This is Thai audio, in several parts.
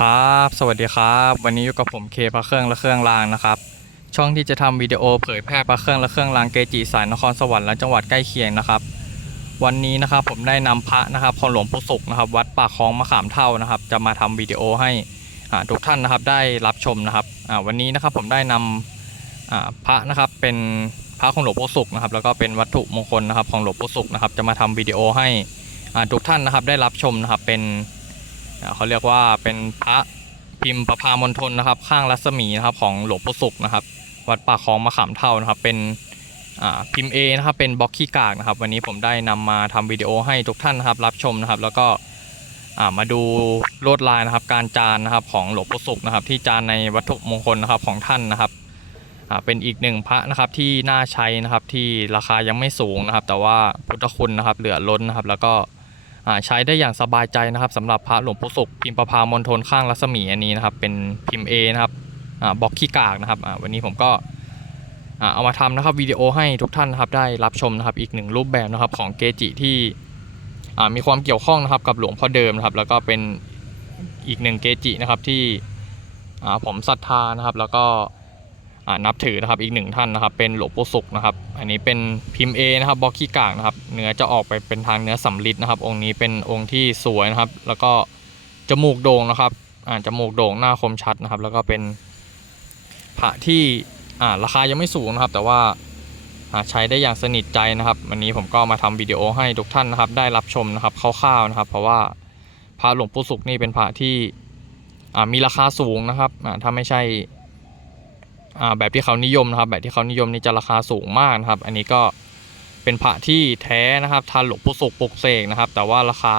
ครับ สวัสดีครับ วันนี้อยู่กับผมเคพระเครื่องและเครื่องรางนะครับ ช่องที่จะทำวิดีโอเผยแพร่พระเครื่องและเครื่องรางเกจิสายนครสวรรค์และจังหวัดใกล้เคียงนะครับ วันนี้นะครับผมได้นำพระนะครับของหลวงปู่ศุกร์นะครับ วัดปากคลองมะขามเท่านะครับ จะมาทำวิดีโอให้ทุกท่านนะครับได้รับชมนะครับวันนี้นะครับผมได้นำอ่าพระนะครับเป็นพระของหลวงปู่ศุกร์นะครับ แล้วก็เป็นวัตถุมงคลนะครับของหลวงปู่ศุกร์นะครับ จะมาทำวิดีโอให้ทุกท่านนะครับได้รับชมนะครับเป็น เขาเรียกว่าเป็นพระพิมพ์ประพามณฑลนะครับ ข้างรัศมีนะครับของหลวงปู่ศุกร์นะครับ วัดป่าคลองมะขามเท่านะครับ เป็นพิมพ์ A นะครับเป็นบล็อกขี้กากนะครับ วันนี้ผมได้นำมาทำวิดีโอให้ทุกท่านนะครับ รับชมนะครับ แล้วก็มาดูลวดลายนะครับ การจานนะครับของหลวงปู่ศุกร์นะครับ ที่จานในวัตถุมงคลนะครับของท่านนะครับเป็นอีกหนึ่งพระนะครับที่น่าใช้นะครับที่ราคายังไม่สูงนะครับ แต่ว่าพุทธคุณนะครับเหลือล้นนะครับ แล้วก็ ใช้ได้อย่างสบายใจนะครับสำหรับพระหลวงปู่ศุกร์พิมพ์ประพามณฑลข้างรัศมีอันนี้นะครับ เป็นพิมพ์ A นะครับบล็อกขี้กากนะครับวันนี้ผมก็เอามาทำนะครับวิดีโอให้ทุกท่านนะครับได้รับชมนะครับอีกหนึ่งรูปแบบนะครับของเกจิที่มีความเกี่ยวข้องนะครับกับหลวงพ่อเดิมนะครับ แล้วก็เป็นอีกหนึ่งเกจินะครับที่ผมศรัทธานะครับ แล้วก็ นับถือนะครับอีกหนึ่งท่านนะครับ เป็นหลวงปู่ศุกนะครับ อันนี้เป็นพิมพ์ A นะครับบล็อกขี้กากนะครับ เนื้อจะออกไปเป็นทางเนื้อสำลิดนะครับ องค์นี้เป็นองค์ที่สวยนะครับ แล้วก็จมูกโด่งนะครับอ่าจมูกโด่งหน้าคมชัดนะครับ แล้วก็เป็นพระที่อ่าราคายังไม่สูงนะครับ แต่ว่าอ่าใช้ได้อย่างสนิทใจนะครับ วันนี้ผมก็มาทำวิดีโอให้ทุกท่านนะครับ ได้รับชมนะครับคร่าวๆนะครับ เพราะว่าพระหลวงปู่ศุกนี่เป็นพระที่อ่ามีราคาสูงนะครับอ่าถ้าไม่ใช่ แบบที่เขานิยมนะครับ แบบที่เขานิยมนี่จะราคาสูงมากนะครับ อันนี้ก็เป็นพระที่แท้นะครับทันหลวงปู่ศุกร์ปลุกเสกนะครับ แต่ว่าราคา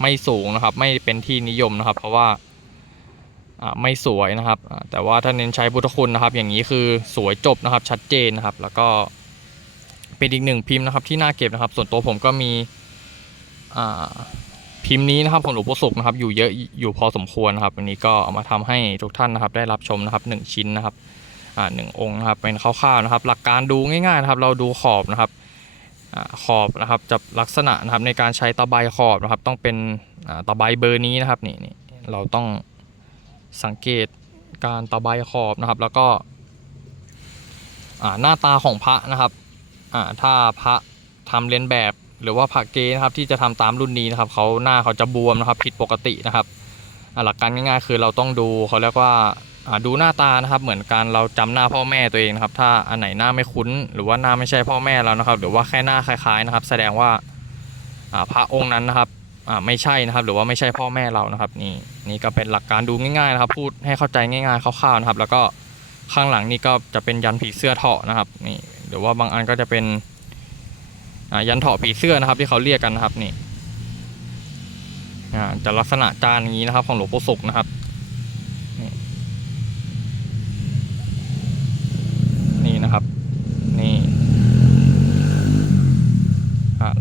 ไม่สูงนะครับ ไม่เป็นที่นิยมนะครับ เพราะว่าไม่สวยนะครับ แต่ว่าถ้าเน้นใช้พุทธคุณนะครับ อย่างนี้คือสวยจบนะครับ ชัดเจนนะครับ แล้วก็เป็นอีกหนึ่งพิมพ์นะครับ ที่น่าเก็บนะครับ ส่วนตัวผมก็มีพิมพ์นี้นะครับของหลวงปู่ศุกร์นะครับ อยู่เยอะอยู่พอสมควรนะครับวันนี้ก็เอามาทำให้ทุกท่านนะครับ ได้รับชมนะครับหนึ่งชิ้นนะครับ อ่าหนึ่งองค์นะครับเป็นคร่าวๆนะครับ หลักการดูง่ายๆนะครับ เราดูขอบนะครับอขอบนะครับจะลักษณะนะครับในการใช้ตะไบขอบนะครับ ต้องเป็นตะไบเบอร์นี้นะครับนี่นี่เราต้องสังเกตการตะไบขอบนะครับ แล้วก็หน้าตาของพระนะครับถ้าพระทำเลียนแบบหรือว่าพระเกนะครับที่จะทำตามรุ่นนี้นะครับเขาหน้าเขาจะบวมนะครับ ผิดปกตินะครับหลักการง่ายๆ คือเราต้องดูเขาเรียกว่า ดูหน้าตานะครับ เหมือนการเราจำหน้าพ่อแม่ตัวเองนะครับ ถ้าอันไหนหน้าไม่คุ้น หรือว่าหน้าไม่ใช่พ่อแม่เรานะครับหรือว่าแค่หน้าคล้ายๆนะครับ แสดงว่าอ่าพระองค์นั้นนะครับอ่าไม่ใช่นะครับ หรือว่าไม่ใช่พ่อแม่เรานะครับ นี่นี่ก็เป็นหลักการดูง่ายๆนะครับ พูดให้เข้าใจง่ายๆคร่าวๆนะครับ แล้วก็ข้างหลังนี่ก็จะเป็นยันผีเสื้อเถาะนะครับนี่หรือว่าบางอันก็จะเป็นอ่ายันเถาะผีเสื้อนะครับ ที่เขาเรียกกันนะครับนี่อ่าจะลักษณะจานอย่างนี้นะครับ ของหลวงปู่ศุกร์นะครับ นี่นะครับ นี่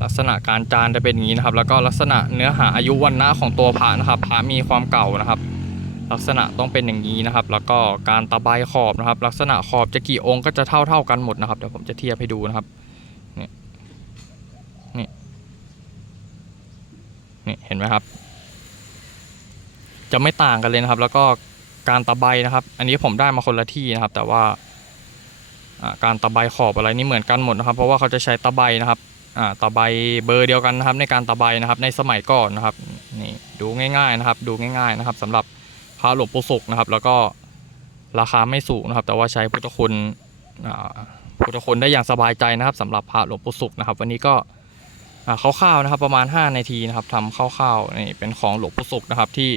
ลักษณะการจานจะเป็นอย่างนี้นะครับ แล้วก็ลักษณะเนื้อหาอายุวันนะของตัวพระนะครับพระมีความเก่านะครับ ลักษณะต้องเป็นอย่างนี้นะครับ แล้วก็การตะไบขอบนะครับ ลักษณะขอบจะกี่องค์ก็จะเท่าเท่าๆกันหมดนะครับเดี๋ยวผมจะเทียบให้ดูนะครับนี่นี่นี่เห็นไหมครับ จะไม่ต่างกันเลยนะครับ แล้วก็การตะไบนะครับ อันนี้ผมได้มาคนละที่นะครับ แต่ว่า การตะไบขอบอะไรนี่เหมือนกันหมดนะครับ เพราะว่าเขาจะใช้ตะไบนะครับตะไบเบอร์เดียวกันนะครับ ในการตะไบนะครับในสมัยก่อนนะครับนี่ดูง่ายๆนะครับ ดูง่าย ๆนะครับสำหรับพระหลวงปู่ศุกร์นะครับ แล้วก็ราคาไม่สูงนะครับ แต่ว่าใช้พุทธคุณพุทธคุณได้อย่างสบายใจนะครับสำหรับพระหลวงปู่ศุกร์นะครับ วันนี้ก็อ่าคร่าวๆนะครับ ประมาณ 5 นาทีนะครับทำคร่าวๆนี่เป็นของหลวงปู่ศุกร์นะครับที่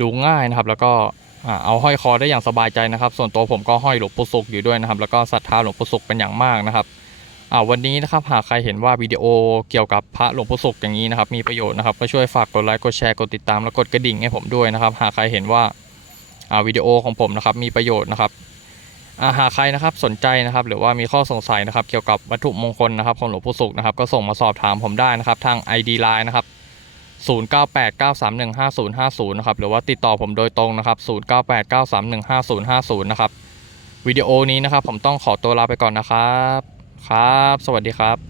ดูง่ายนะครับ แล้วก็ เอาห้อยคอได้อย่างสบายใจนะครับ ส่วนตัวผมก็ห้อยหลวงปู่ศุกร์อยู่ด้วยนะครับ แล้วก็ศรัทธาหลวงปู่ศุกร์เป็นอย่างมากนะครับวันนี้นะครับหากใครเห็นว่าวิดีโอเกี่ยวกับพระหลวงปู่ศุกร์อย่างนี้นะครับ มีประโยชน์นะครับก็ช่วยฝากกดไลค์กดแชร์กดติดตามและกดกระดิ่งให้ผมด้วยนะครับ หากใครเห็นว่าวิดีโอของผมนะครับมีประโยชน์นะครับหากใครนะครับสนใจนะครับ หรือว่ามีข้อสงสัยนะครับ เกี่ยวกับวัตถุมงคลนะครับของหลวงปู่ศุกร์นะครับ ก็ส่งมาสอบถามผมได้นะครับ ทาง ID Line นะครับ 0989315050 นะครับ หรือว่าติดต่อผมโดยตรงนะครับ 0989315050 นะครับ วิดีโอนี้นะครับ ผมต้องขอตัวลาไปก่อนนะครับ ครับ สวัสดีครับ